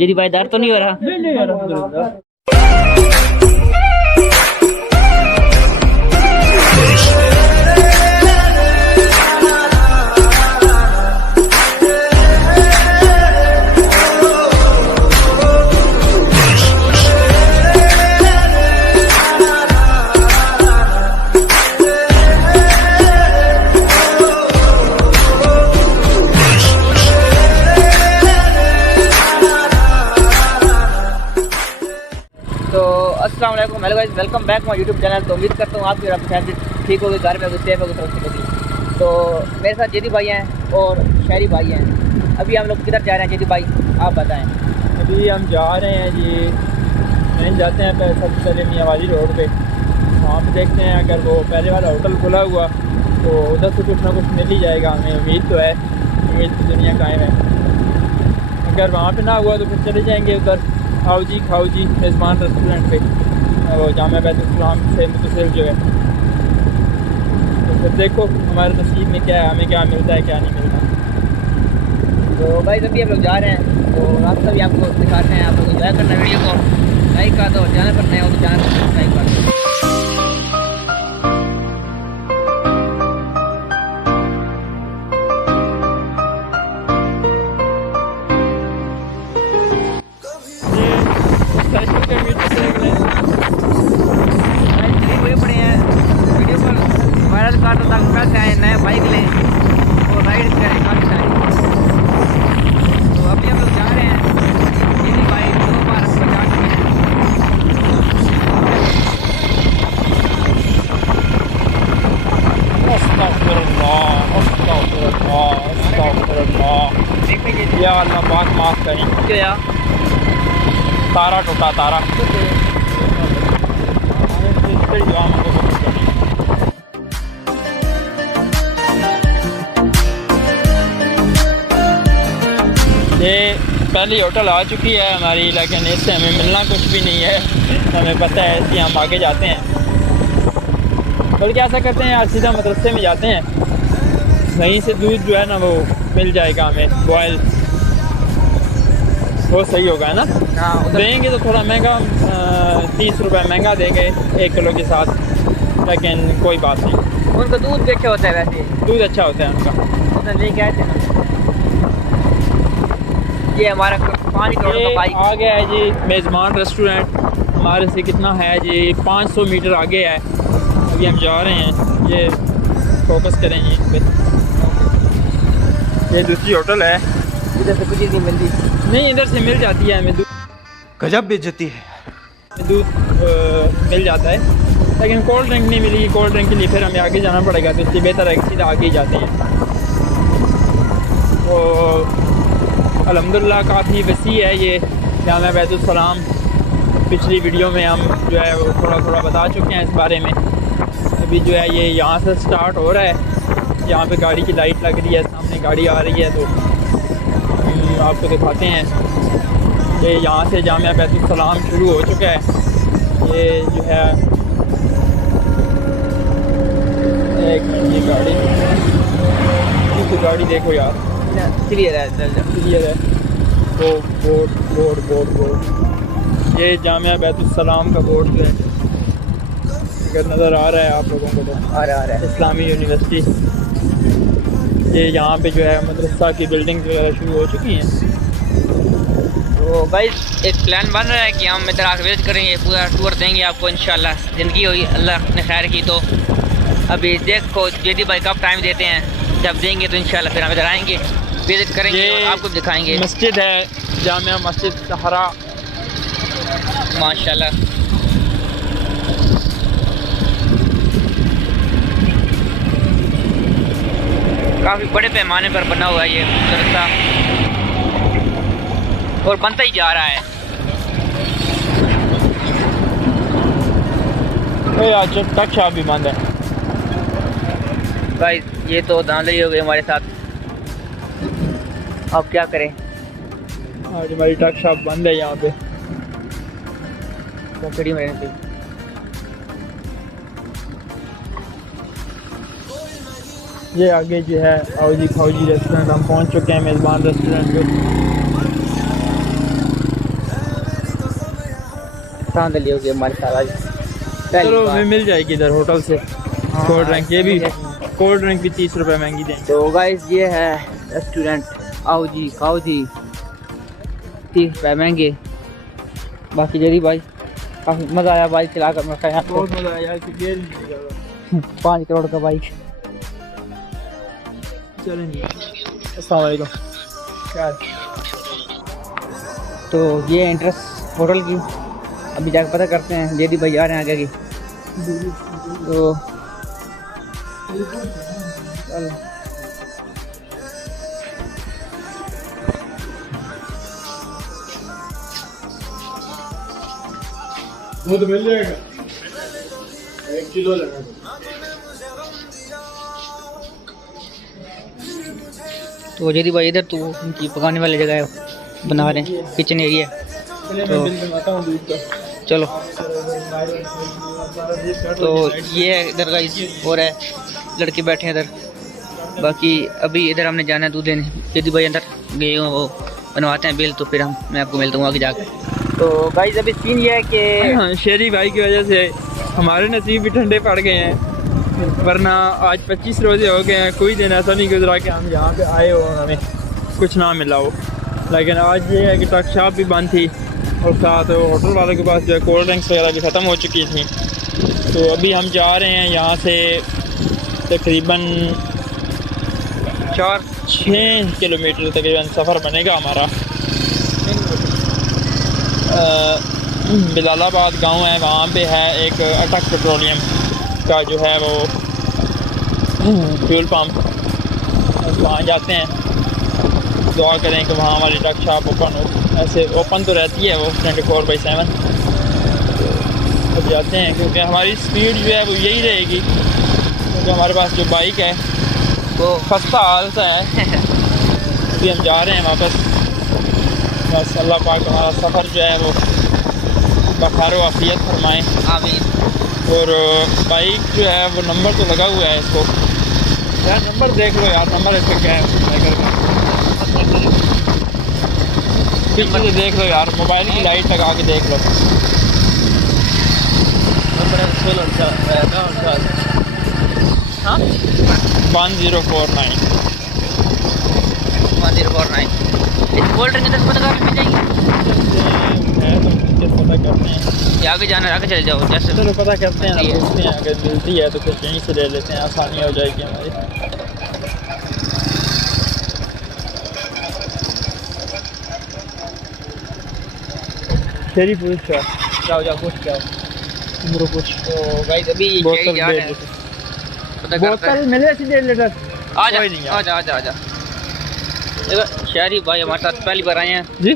यदि भाई दर्द तो नहीं हो रहा? नहीं अलहम्दुलिल्लाह। अस्सलाम वालेकुम, hello guys, welcome back my YouTube channel. तो उम्मीद करता हूँ आपकी और आपकी फैमिली ठीक होगी, घर में होगी, सेफ होगी, सुरक्षित होगी। तो मेरे साथ जेदी भाई हैं और शहरी भाई हैं। अभी हम लोग किधर जा रहे हैं जेदी भाई, आप बताएं। अभी हम जा रहे हैं जी, नहीं जाते हैं सबसे पहले मियाँवाली रोड पे। वहाँ पे देखते हैं अगर वो पहले वाला होटल खुला हुआ तो उधर से कुछ ना कुछ मिल ही जाएगा। हमें उम्मीद तो है, उम्मीद की दुनिया कायम है। अगर वहाँ पे ना हुआ तो फिर चले जाएंगे उधर खाओ जी मेज़बान रेस्टोरेंट पे, वो जामा बैतुल-इस्लाम से मुतसिल जो है। तो फिर देखो हमारे नसीब में क्या है, हमें क्या मिलता है क्या नहीं मिलता। तो भाई अभी हम लोग जा रहे हैं, तो रास्ता भी आपको दिखाते हैं। आप लोग एंजॉय करना वीडियो को, लाइक कर दो, चैनल पर नए हो तो चैनल को सब्सक्राइब कर दो। नए बाइक लें और राइड करें काफ़ी सारी। तो अभी हम लोग जा रहे हैं, यही बाइक 2 बार बजा चुके हैं। या अल्लाह बात माफ़ करें। क्या तारा टूटा तारा। ये पहली होटल आ चुकी है हमारी, लेकिन इससे हमें मिलना कुछ भी नहीं है। हमें पता है इसलिए हम आगे जाते हैं। बल्कि ऐसा करते हैं, आज सीधा मदरसे में जाते हैं। वहीं से दूध जो है ना वो मिल जाएगा हमें, बॉयल। वो सही होगा ना? हाँ, देंगे तो थोड़ा महंगा, 30 रुपये महंगा देंगे 1 किलो के साथ, लेकिन कोई बात नहीं। उनका दूध भी अच्छा होता है, वैसे दूध अच्छा होता है उनका। उधर लेके आए थे ना। ये हमारा 5 करोड़ का बाइक आ गया है जी मेज़बान रेस्टोरेंट। हमारे से कितना है जी, 500 मीटर आगे है। अभी हम जा रहे हैं, ये फोकस करेंगे इस पे। ये दूसरी होटल है, इधर से कुछ नहीं मिलती। नहीं इधर से मिल जाती है हमें दूध। गजब बेइज्जती है। दूध मिल जाता है, लेकिन कोल्ड ड्रिंक नहीं मिली। कोल्ड ड्रिंक के लिए फिर हमें आगे जाना पड़ेगा, तो इसलिए बेहतर है कि सीधा आगे ही जाते हैं। तो अल्हम्दुलिल्लाह काफ़ी वसी है ये जामा बैतुल-इस्लाम। पिछली वीडियो में हम जो है वो थोड़ा बता चुके हैं इस बारे में। अभी जो है ये यहाँ से स्टार्ट हो रहा है। यहाँ पे गाड़ी की लाइट लग रही है, सामने गाड़ी आ रही है, तो आपको दिखाते हैं। ये यहाँ से जामा बैतुल-इस्लाम शुरू हो चुका है। ये जो है एक मिनट, ये गाड़ी देखो यार, क्लियर है, क्लियर है। तो बोर्ड ये जामिया बैतुल-इस्लाम का बोर्ड जो है, अगर नज़र आ रहा है आप लोगों को तो, आ रहा है इस्लामी यूनिवर्सिटी। ये यहाँ पे जो है मदरसा की बिल्डिंग वगैरह शुरू हो चुकी हैं। तो गाइस एक प्लान बन रहा है कि हम इधर आकर विजिट करेंगे, पूरा टूर देंगे आपको इंशाल्लाह। ज़िंदगी हुई अल्लाह ने खैर की तो अभी देखो जेदी भाई कब टाइम देते हैं, जब देंगे तो इंशाल्लाह फिर हम इधर आएंगे, विजिट करेंगे और आपको दिखाएंगे। मस्जिद है जामिया मस्जिद सहरा, माशाल्लाह। काफ़ी बड़े पैमाने पर बना हुआ है ये मदरसा, और बनता ही जा रहा है। आज तक शॉप भी बंद है। गाइस ये तो धांधली हो गई हमारे साथ, अब क्या करें। आज हमारी ट्रक शॉप बंद है यहाँ पे। पकड़ी में रहने ये आगे जो है आओ जी खाओ जी रेस्टोरेंट, हम पहुंच चुके हैं मेज़बान रेस्टोरेंट पे। सांदली हो गई हमारे साथ आज। चलो हमें मिल जाएगी इधर होटल से कोल्ड ड्रिंक, ये भी कोल्ड ड्रिंक भी 30 रुपये महंगी देंगे। तो गाइस ये है रेस्टोरेंट, आओ जी खाओ जी, 30 रुपये महंगे। बाकी जरी भाई काफ़ी मज़ा आया बाइक चला कर, मैं यहाँ बहुत मज़ा आया, 5 करोड़ का बाइक। चलेंगे। अस्सलाम वालेकुम। क्या तो ये इंटरेस्ट होटल की अभी जाकर पता करते हैं, जेडी भाई आ रहे हैं आगे की। तो चलो वो तो मिल जाएगा, 1 किलो लगा। तो जेडी भाई इधर तो उनकी पकाने वाली जगह है, बना रहे हैं किचन एरिया। तो बिल बनवाता हूँ दूध का। चलो तो ये है इधर का और है, लड़के बैठे हैं इधर। बाकी अभी इधर हमने जाना है दूध देने, जेडी भाई अंदर गए हुए, वो बनवाते हैं बिल, तो फिर मैं आपको मिलता हूँ आगे जाकर। तो गाइस अभी सीन ये है कि शेरी भाई की वजह से हमारे नसीब भी ठंडे पड़ गए हैं, वरना आज 25 रोज़े हो गए हैं, कोई दिन ऐसा नहीं गुजरा कि हम यहाँ पे आए हो हमें कुछ ना मिला हो। लेकिन आज ये है कि ट्रक शॉप भी बंद थी और साथ होटल वालों के पास जो है कोल्ड ड्रिंक्स वगैरह भी ख़त्म हो चुकी थी। तो अभी हम जा रहे हैं यहाँ से तकरीबन 4-6 किलोमीटर तकरीबन सफ़र बनेगा हमारा। बिलालाबाद गांव है, वहाँ पे है एक अटक पेट्रोलियम का जो है वो फ्यूल पंप, वहाँ जाते हैं। दुआ करें कि वहाँ हमारी ट्रक शॉप ओपन हो, ऐसे ओपन तो रहती है वो 24/7। अब जाते हैं क्योंकि हमारी स्पीड जो है वो यही रहेगी, क्योंकि हमारे पास जो बाइक है वो खस्ता हाल सा है। अभी हम जा रहे हैं वापस, बस अल्लाह पाक हमारा सफ़र जो है वो बखार आफियत फरमाएँ, आमीन। और बाइक जो है वो नंबर तो लगा हुआ है इसको, यार नंबर देख लो यार, नंबर इसका क्या है पीछे से देख लो यार, मोबाइल की लाइट लगा के देख लो। 1049 इस कोल्ड ड्रिंक इधर पता कर मिल जाएगी। है तो पता करते हैं, ये आगे जाना, आगे चले जाओ जैसे। चलो पता करते हैं, पूछते हैं, अगर मिलती है तो फिर यहीं से ले लेते हैं, आसानी हो जाएगी हमारी। शेरी पूछ जाओ जाओ पूछ जाओ, उम्र पूछ। तो गाइस अभी बोतल जा रहे हैं, पता करते बोतल हैं। मिले 1.5 लीटर। आ जा आ जा आ जा आ जा। देखो शहरी भाई हमारे साथ पहली बार आए हैं जी।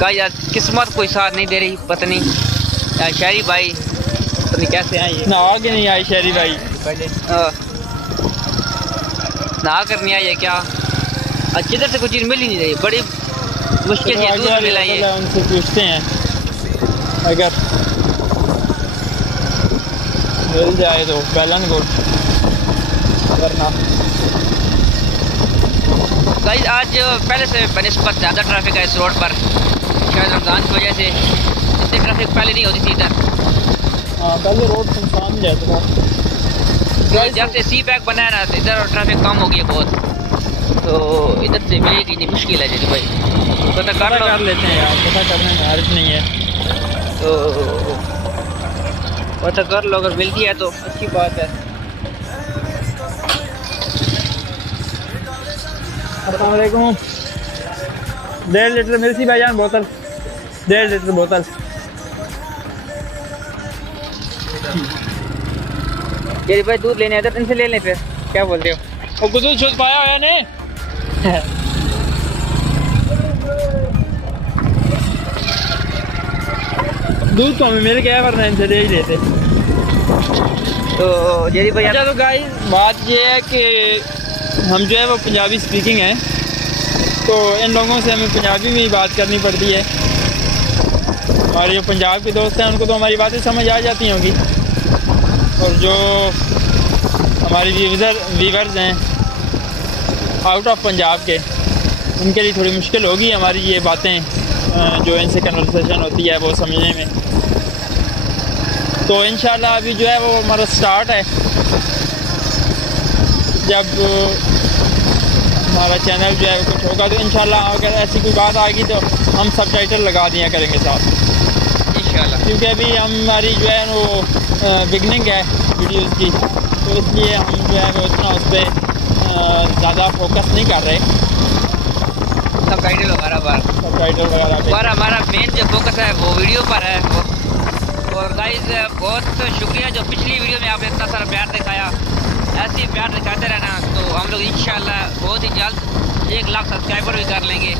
गाइस यार किस्मत कोई साथ नहीं दे रही, पता नहीं यार, शहरी भाई पता नहीं कैसे आए ये। ना आगे नहीं आई शेरी भाई, ना करनी आई है क्या, अच्छी तरह से कुछ चीज़ मिल ही नहीं रही, बड़ी मुश्किल से दूध मिला ये। उनसे पूछते हैं, अगर मिल जाए तो बैलन को, वरना गाइस आज पहले से बनिस्बत ज़्यादा ट्रैफिक है इस रोड पर, शायद रमज़ान की वजह से इतनी ट्रैफिक पहले नहीं होती थी इधर। हाँ पहले रोड सुनसान रहता था, जब से सी पैक बना है ना तो इधर ट्रैफिक कम हो गई है बहुत, तो इधर से मिलेगी नहीं, मुश्किल है जी भाई, पता कर लेते हैं यार, पता करने में हर्ज नहीं है। तो पता कर लो, अगर मिलती है तो अच्छी बात है। अस्सलाम वालेकुम। 1.5 लीटर मिलती भाईजान बोतल, 1.5 लीटर बोतल। ये भाई दूध लेने आते इनसे ले लें, फिर क्या बोलते हो? वो दूध छुट पाया है ने दूध तो हमें मिल गया, वरना इनसे ले ही लेते। तो जेरी भाई अच्छा, तो गाइस बात ये है कि हम जो है वो पंजाबी स्पीकिंग है, तो इन लोगों से हमें पंजाबी में ही बात करनी पड़ती है। हमारे जो पंजाब के दोस्त हैं उनको तो हमारी बातें समझ आ जाती होंगी, और जो हमारी व्यूवर्स हैं आउट ऑफ पंजाब के, उनके लिए थोड़ी मुश्किल होगी हमारी ये बातें जो इनसे कन्वर्सेशन होती है वो समझने में। तो इंशाल्लाह अभी जो है वो हमारा स्टार्ट है। जब हमारा चैनल जो है कुछ होगा तो इंशाल्लाह अगर ऐसी कोई बात आएगी तो हम सबटाइटल लगा दिया करेंगे साथ इंशाल्लाह, क्योंकि अभी हमारी जो है वो बिगनिंग है वीडियोस की, तो इसलिए हम जो है वो इतना उस पर ज़्यादा फोकस नहीं कर रहे। सबटाइटल वगैरह पर हमारा मेन जो फोकस है वो वीडियो पर है। और गाइस बहुत शुक्रिया जो पिछली वीडियो में आपने इतना सारा प्यार दिखाया, ऐसे ही प्यार दिखाते रहना। तो हम लोग इंशाल्लाह बहुत ही जल्द 1 लाख सब्सक्राइबर भी कर लेंगे,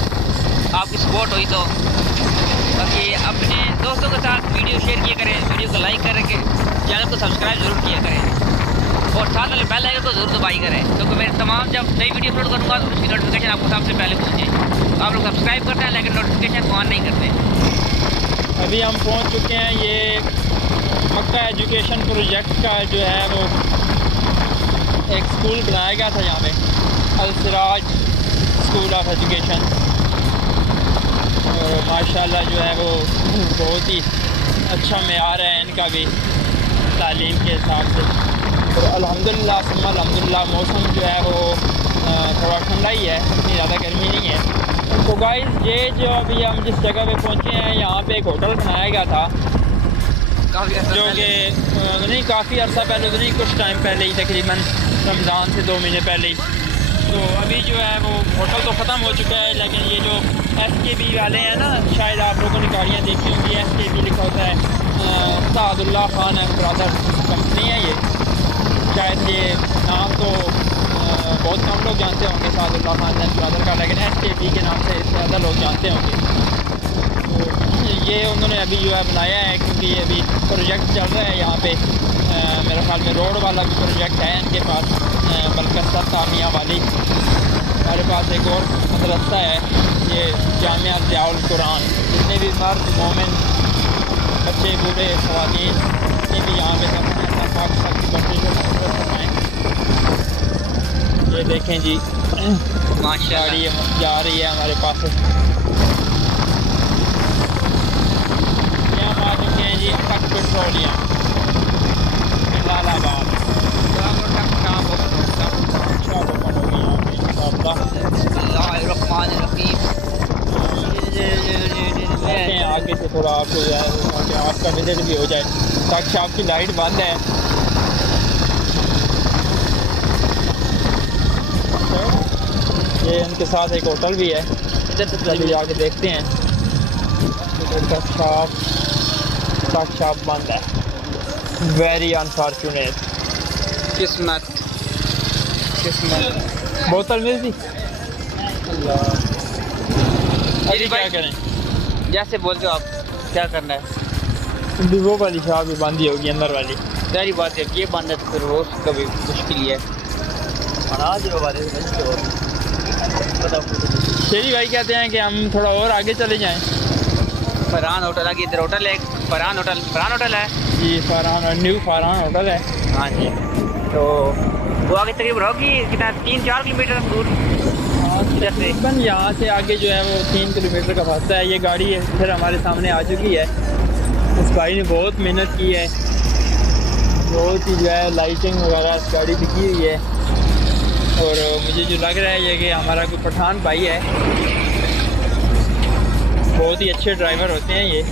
आपकी सपोर्ट हुई तो। बाकी अपने दोस्तों के साथ वीडियो शेयर किया करें, वीडियो को लाइक करके चैनल को सब्सक्राइब जरूर किया करें और साथ वाले बेल आइकन को जरूर दबाई करें, क्योंकि मैं तमाम जब नई वीडियो अपलोड करूँगा तो उसकी नोटिफिकेशन आपको सबसे पहले पहुँचे। आप लोग सब्सक्राइब करते हैं लेकिन नोटिफिकेशन को ऑन नहीं करते। अभी हम पहुंच चुके हैं, ये मक्का एजुकेशन प्रोजेक्ट का जो है वो एक स्कूल बनाया गया था यहाँ पे, अल सिराज स्कूल ऑफ एजुकेशन। और माशाल्लाह जो है वो बहुत ही अच्छा मेयार है इनका भी तालीम के हिसाब से। और अल्हम्दुलिल्लाह सुम्मा अल्हम्दुलिल्लाह मौसम जो है वो थोड़ा ठंडा ही है, इतनी ज़्यादा गर्मी नहीं है। तो गाइस ये जो अभी हम जिस जगह पे पहुँचे हैं यहाँ पे एक होटल बनाया गया था, जो कि नहीं काफ़ी अर्सा पहले तो नहीं, कुछ टाइम पहले ही, तकरीबन रमज़ान से 2 महीने पहले ही। तो अभी जो है वो होटल तो ख़त्म हो चुका है, लेकिन ये जो SKB वाले हैं ना, शायद आप लोगों ने गाड़ियाँ देखी होंगी, SKB लिखा होता है, Sadullah Khan and brother company है ये। शायद ये नाम तो बहुत कम लोग जानते होंगे सादुल्लाह खान एंड ब्रदर का, लेकिन SKB के नाम से ज़्यादा लोग जानते होंगे। तो ये उन्होंने अभी जो है बनाया है, क्योंकि ये अभी प्रोजेक्ट चल रहा है यहाँ पे। मेरे ख्याल में रोड वाला भी प्रोजेक्ट है इनके पास, बलकस्ता तामिया वाली। हमारे पास एक और मदरसा है, ये जामिया ज़ियाउल कुरान। जितने भी मर्द मोमिन बच्चे बूढ़े ख़वातीन जितने भी यहाँ पे ये देखें जी, गाड़ी जा रही है हमारे पास। यहाँ आ चुके हैं जी तक पेट्रोलियम जलालाबाद। आगे से थोड़ा आपको जो है आपका विजिट भी हो जाए, ताकि आपकी लाइट बंद है। ये उनके साथ एक होटल भी है, इधर से चलिए जाके देखते हैं। इधर का शॉप बंद है, वेरी अनफॉर्चुनेट। किस्मत बोतल मिल थी अल्लाह। अभी क्या करें, जैसे बोलते हो आप, क्या करना है। वो वाली शॉप भी बंद ही होगी, अंदर वाली। सारी बात है, ये बंद है तो फिर वो कभी मुश्किल ही है। शेरी भाई कहते हैं कि हम थोड़ा और आगे चले जाएं। फरहान होटल आगे, इधर होटल है फरहान होटल है जी, न्यू फरहान होटल है। हाँ जी, तो वो आगे तकरीबन होगी कितना, 3-4 किलोमीटर दूर। हाँ तकरीबन यहाँ से आगे जो है वो 3 किलोमीटर का रास्ता है। ये गाड़ी फिर हमारे सामने आ चुकी है। इस भाई ने बहुत मेहनत की है, बहुत ही जो है लाइटिंग वगैरह इस गाड़ी की हुई है। और मुझे जो लग रहा है ये कि हमारा कोई पठान भाई है, बहुत ही अच्छे ड्राइवर होते हैं ये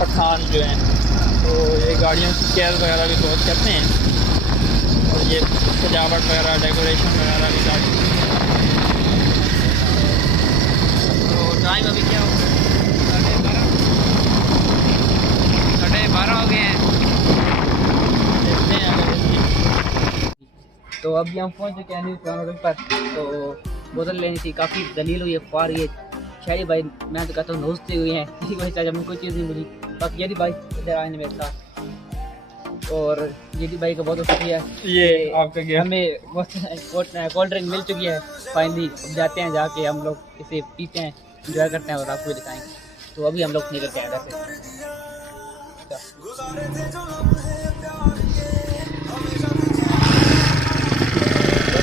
पठान जो हैं। तो ये गाड़ियों की केयर वगैरह भी बहुत करते हैं, और ये सजावट वगैरह डेकोरेशन वगैरह भी गाड़ी। तो टाइम अभी क्या हो गया, 12:30 हो गए हैं। देखते हैं अगर तो अभी हम पहुंच चुके हैं होटल पर। तो बोतल लेनी थी, काफ़ी दलील हुई है ख्वार। ये शहरी भाई मैं तो कहता हूँ नोचते हुए हैं, किसी को चाहे हमें कोई चीज़ नहीं मिली। बाकी यदि भाई इधर आए मेरे साथ, और यदि भाई का बहुत शुक्रिया। ये आपका क्या, हमें कोल्ड ड्रिंक मिल चुकी है फाइनली। जाते हैं, जाके हम लोग इसे पीते हैं, इंजॉय करते हैं और आपको दिखाएंगे। तो अभी हम लोग निकल के आए वैसे। अच्छा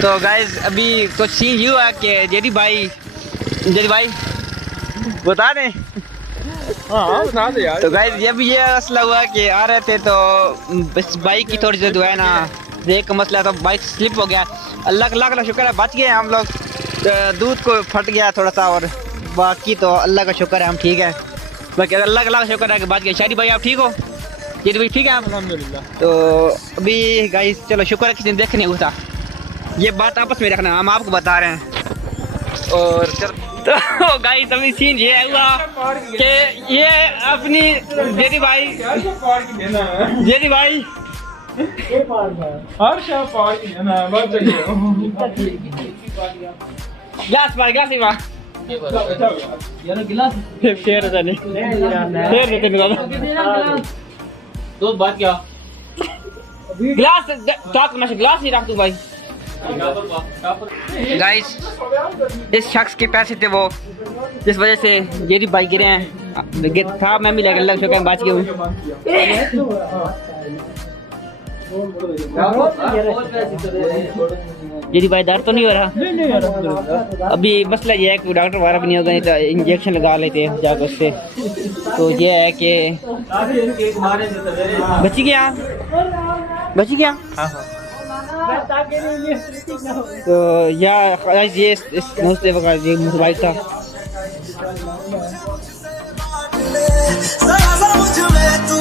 तो गाइस अभी कुछ सीन यूँ है कि जेडी भाई बता दें। हाँ बता दे यार। तो गाइस ये भी ये मसला हुआ कि आ रहे थे तो बस बाइक की थोड़ी सी जो है ना ब्रेक का मसला, तो बाइक स्लिप हो गया। अल्लाह का शुक्र है बच गए हम लोग। दूध को फट गया थोड़ा सा, और बाकी तो अल्लाह का शुक्र है हम ठीक है। बाकी अल्लाह का शुक्र है कि बच गए। शादी भाई आप ठीक हो? ये भाई ठीक है आप? अल्हम्दुलिल्लाह। तो अभी गाइस चलो शुक्र है किसी ने देख नहीं हुआ था, ये बात आपस में रखना, हम आपको बता रहे हैं। और तो गाइस अभी सीन ये हुआ कि ये अपनी जेडी भाई हर शाह पार्क है ना बहुत जगह ग्लास पर यार गिलास शेर जाने शेर देते निकालो तो बात क्या गिलास टाक में गिलास ही रख तू भाई। गाइस इस शख्स के पैसे थे वो जिस वजह से ये भी बाइक गिरे हैं था, मैं भी लग चुका बच गया हूँ। जी भाई दर्द तो नहीं हो रहा? नहीं अभी मसला ये है कि डॉक्टर वगैरह भी नहीं होगा, नहीं तो इंजेक्शन लगा लेते हैं जाकर उससे। तो ये है कि बची गया तो ये बाइक था। मुझ में तू